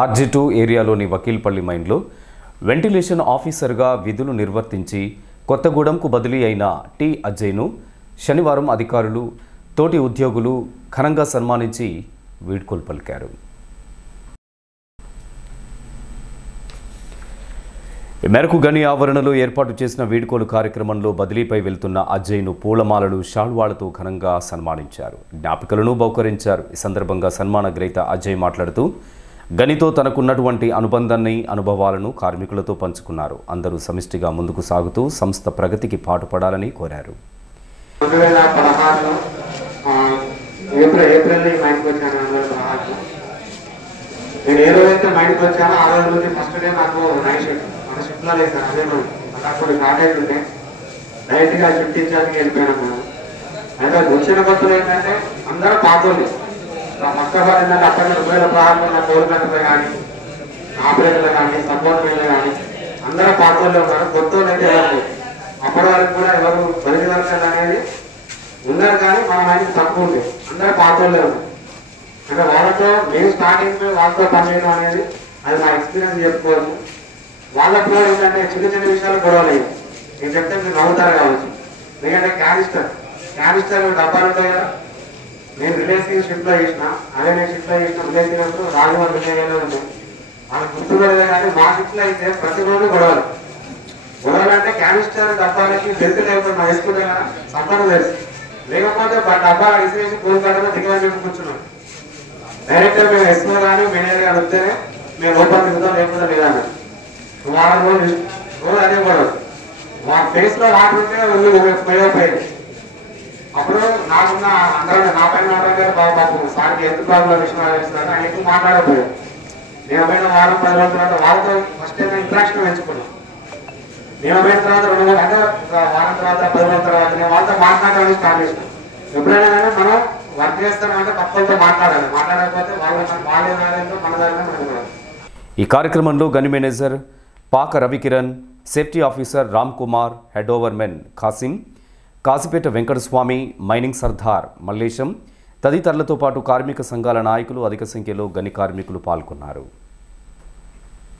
RG2 ఏరియాలోని Vakilpalli మైన్లో ventilation ఆఫీసర్గా విధులు నిర్వర్తించి కొత్తగూడెంకు బదిలీ అయిన టి అజయ్ను శనివారం అధికారులు తోటి ఉద్యోగులు ఘనంగా సన్మానించి వీడ్కోలు పలికారు. ఈ మేరకు గని ఆవరణలో ఏర్పాటు చేసిన వీడ్కోలు కార్యక్రమంలో బదిలీపై వెళ్తున్న అజయ్ను పూలమాలలు షాల్వాలతో ఘనంగా సన్మానించారు. జ్ఞాపికలను బహుకరించారు. ఈ సందర్భంగా సన్మాన గ్రహీత అజయ్ మాట్లాడుతూ గనితో తనకున్నటువంటి అనుబంధాన్ని అనుభవాలను కార్మికులతో పంచుకున్నారు. అందరూ సమిష్టిగా ముందుకు సాగుతూ సంస్థ ప్రగతికి పాటుపడాలని కోరారు. నేను ఏ రోజైతే మైండ్కి వచ్చానో ఆ రోజు నుంచి ఫస్ట్ డే నాకు నైట్ షిఫ్ట్ మన షిఫ్ట్లో లేదు సార్. అదే అక్కడ కాంటాక్ట్ ఉంటే డైరెక్ట్గా షిఫ్ట్ ఇచ్చానికి వెళ్ళిపోయాను మనం. అయితే వచ్చిన కొత్తలు ఏంటంటే అందరూ పాతోళ్ళు. ఫస్ట్ ఆఫ్ ఆల్ ఏంటంటే అక్కడ 2000 ప్రహారంలో నా కోరికలు కానీ ఆపరేటర్లు కానీ సపోర్ట్ వీళ్ళు కానీ అందరూ పాతోళ్ళే ఉన్నారు. కొత్త వాళ్ళు అయితే ఎవరు అప్పటి వరకు కూడా ఎవరు బలికి దొరకదు అనేది ఉన్నారు. కానీ మన మైండ్కి తక్కువ ఉంది. అందరూ పాతోళ్ళే ఉన్నారు. అంటే వాళ్ళతో మేము స్టార్టింగ్ వాళ్ళతో పనిచేయడం అనేది అది మా ఎక్స్పీరియన్స్ చెప్పుకోవచ్చు. వాళ్ళకు కూడా ఏంటంటే చిన్న చిన్న విషయాలు గొడవలు నేను చెప్తే మీరు నవ్వుతారు కావచ్చు. ఎందుకంటే క్యానిస్టర్ డబ్బాలు ఉంటాయి కదా. నేను రిలేసివ్ షిఫ్ట్లో చేసిన అదే నేను షిఫ్ట్లో చేసిన రిలేసివ్ అప్పుడు రాజమండ్రి విజయగానే ఉంది. వాళ్ళకి గుర్తుపడలే కానీ మా షిఫ్ట్లో అయితే ప్రతిరోజు గొడవలు అంటే క్యానిస్టర్ డబ్బాలకి బెల్ట్ లేకపోతే మా వేసుకుంటే కదా సంపద తెలుసు. లేకపోతే డబ్బా ఇసిరేసి కోరుకాడలో దిగని చెప్పి కూర్చున్నాం. డైరెక్టర్ మేము ఎస్ఓ కానీ మేనేజర్ కానీ వస్తేనే మేము లోపల దిగుతాం, లేకపోతే లేదన్న వారం రోజు అదే కూడా మా ఫేస్ లో వాటర్ ఉంటే పోయిపోయింది. అప్పుడు నాకున్న అందరూ నా పైన గారు బాబు సార్కి ఎందుకు ప్రాబ్లం విషయం ఆయన ఎక్కువ మాట్లాడకపోయాడు. నేను పోయిన వారం 10 రోజుల తర్వాత వాళ్ళతో ఫస్ట్ అయితే ఇంట్రాక్షన్ పెంచుకున్నాం. నేను పోయిన తర్వాత 2 రోజులు అంటే వారం తర్వాత 10 రోజుల తర్వాత నేను వాళ్ళతో మాట్లాడడానికి స్టార్ట్ చేసినాం. ఎప్పుడైనా కానీ మనం వర్క్ చేస్తామంటే పక్కలతో మాట్లాడాలి. మాట్లాడకపోతే వాళ్ళే మన దారిలో. ఈ కార్యక్రమంలో గని manager Paka Ravikiran, safety officer Ram Kumar, head over men Kasim, Kasipeta Venkataswamy, mining sardar Mallesham తదితరులతో పాటు కార్మిక సంఘాల నాయకులు అధిక సంఖ్యలో గని కార్మికులు పాల్గొన్నారు.